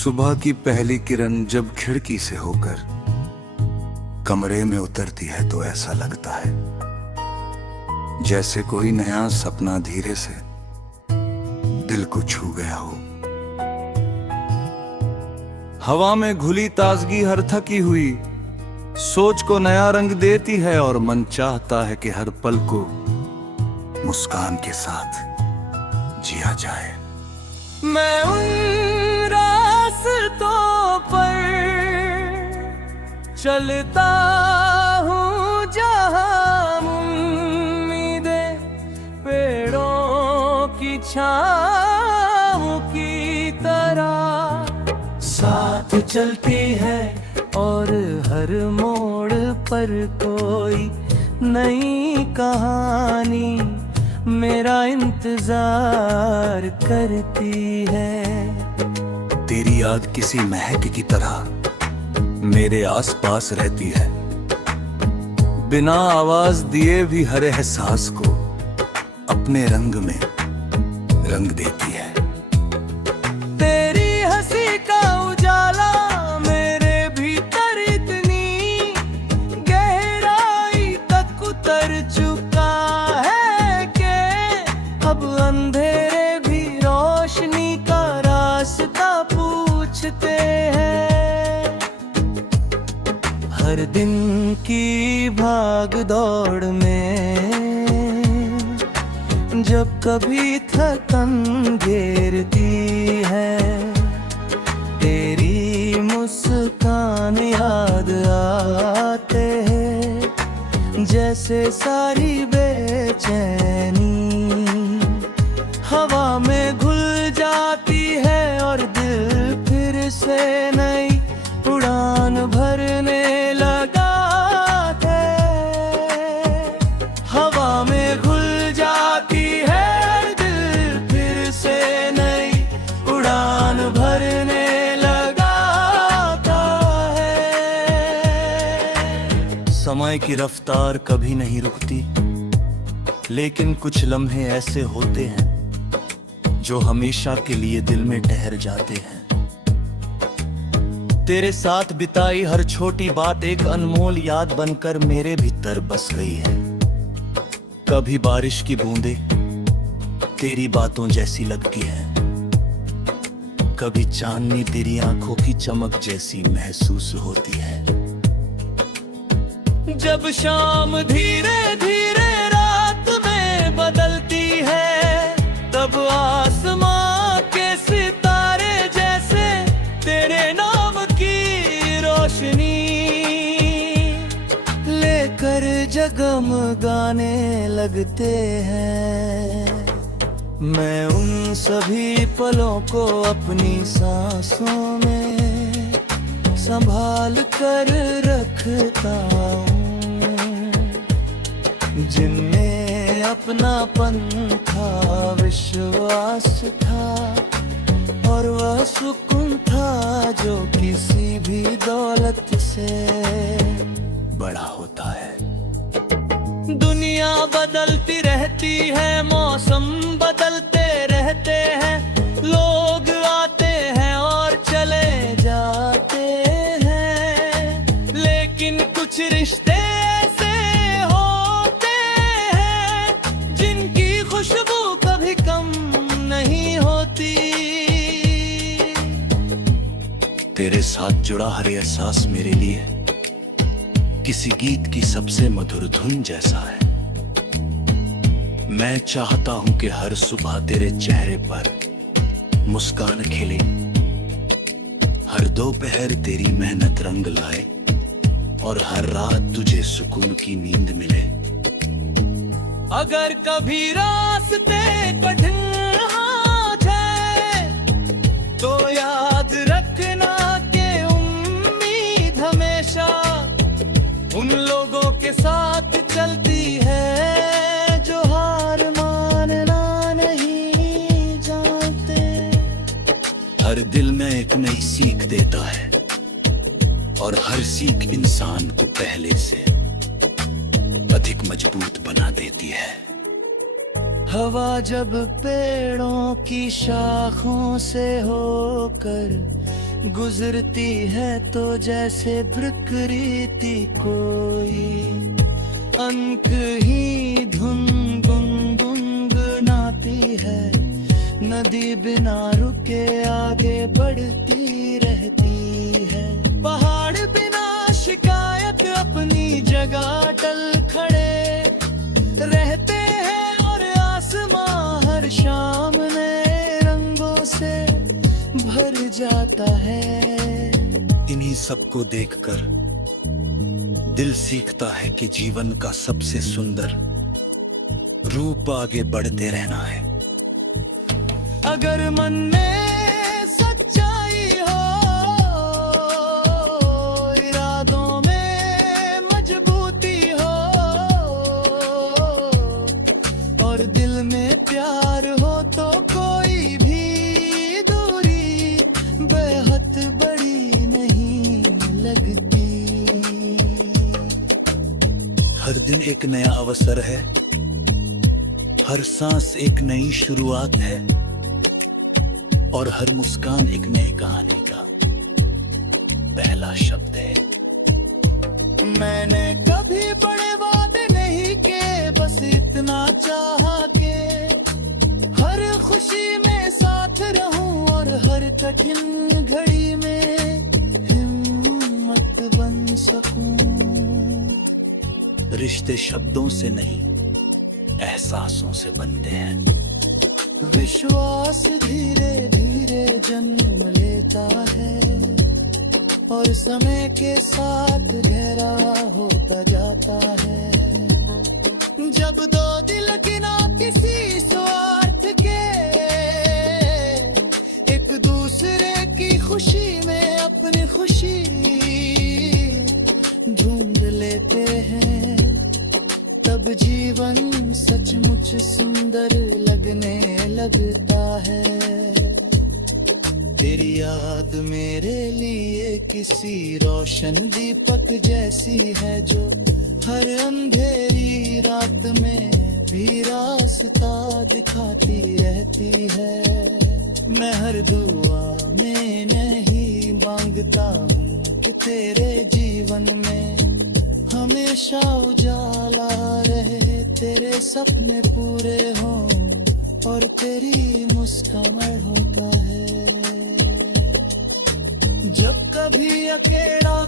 सुबह की पहली किरण जब खिड़की से होकर कमरे में उतरती है तो ऐसा लगता है जैसे कोई नया सपना धीरे से दिल को छू गया हो। हवा में घुली ताजगी हर थकी हुई सोच को नया रंग देती है और मन चाहता है कि हर पल को मुस्कान के साथ जिया जाए। मैं उन रास्तों पर चलता हूँ जहाँ उम्मीदें पेड़ों की छाँव की तरह साथ चलती है और हर मोड़ पर कोई नई कहानी मेरा इंतजार करती है। तेरी याद किसी महक की तरह मेरे आसपास रहती है, बिना आवाज दिए भी हर एहसास को अपने रंग में रंग देती है। तेरी हंसी का उजाला मेरे भीतर इतनी गहराई तक उतर चुका है कि अब अंधेरे भी रोशनी का रास्ता पूछते हैं। हर दिन की भाग दौड़ में जब कभी थकन घेरती है तेरी मुस्कान याद आते हैं जैसे सारी बेचैनी हवा में घुल जाती है और दिल फिर से नई उड़ान भरने लगा है। हवा में घुल जाती है दिल फिर से नई उड़ान भरने लगा है। समय की रफ्तार कभी नहीं रुकती, लेकिन कुछ लम्हे ऐसे होते हैं जो हमेशा के लिए दिल में ठहर जाते हैं। तेरे साथ बिताई हर छोटी बात एक अनमोल याद बनकर मेरे भीतर बस गई है। कभी बारिश की बूंदें तेरी बातों जैसी लगती हैं, कभी चांदनी तेरी आंखों की चमक जैसी महसूस होती है। जब शाम धीरे धीरे रात में बदलती है तब आसमां के सितारे जैसे तेरे नाम की रोशनी लेकर जगमगाने लगते हैं। मैं उन सभी पलों को अपनी सांसों में संभाल कर रखता हूँ जिनमें अपनापन था, विश्वास था और वह सुकून था जो किसी भी दौलत से बड़ा होता है। दुनिया बदलती रहती है, मौसम बदलते रहते हैं, लोग आते हैं और चले जाते हैं, लेकिन कुछ रिश्ते ऐसे होते हैं जिनकी खुशबू कभी कम नहीं होती। तेरे साथ जुड़ा हर एहसास मेरे लिए किसी गीत की सबसे मधुर धुन जैसा है। मैं चाहता हूं कि हर सुबह तेरे चेहरे पर मुस्कान खिले, हर दोपहर तेरी मेहनत रंग लाए और हर रात तुझे सुकून की नींद मिले। अगर कभी रास्ते कठिन हो जाए तो याद रखना कि उम्मीद हमेशा उन लोगों के साथ चलती है जो हार मानना नहीं जानते। हर दिल में एक नई सीख देता है और हर सीख इंसान को पहले से अधिक मजबूत बना देती है। हवा जब पेड़ों की शाखों से होकर गुजरती है तो जैसे प्रकृति कोई अंक ही धुन गुनगुनाती है। नदी बिना रुके आगे बढ़ती रहती है। पहाड़ बिना शिकायत अपनी जगह टल खड़े रहते हैं और आसमां हर शाम नए रंगों से भर जाता है। इन्हीं सबको देखकर दिल सीखता है कि जीवन का सबसे सुंदर रूप आगे बढ़ते रहना है। अगर मन में सच्चाई हो, इरादों में मजबूती हो और दिल में प्यार हो तो कोई भी दूरी बेहद बड़ी नहीं लगती। हर दिन एक नया अवसर है, हर सांस एक नई शुरुआत है और हर मुस्कान एक नई कहानी का पहला शब्द है। मैंने कभी बड़े वादे नहीं किए, बस इतना चाहा के हर खुशी में साथ रहूं और हर कठिन घड़ी में हिम्मत बन सकूं। रिश्ते शब्दों से नहीं, एहसासों से बनते हैं। विश्वास धीरे धीरे जन्म लेता है और समय के साथ गहरा होता जाता है। जब दो दिल बिना किसी स्वार्थ के एक दूसरे की खुशी में अपनी खुशी ढूंढ लेते हैं, तब जीवन सचमुच सुंदर लगने लगता है। तेरी याद मेरे लिए किसी रोशन दीपक जैसी है, जो हर अंधेरी रात में भी रास्ता दिखाती रहती है। मैं हर दुआ में नहीं मांगता हूँ कि तेरे जीवन में हमेशा उजाला रहे, तेरे सपने पूरे हों और तेरी मुस्कान होता है। जब कभी अकेला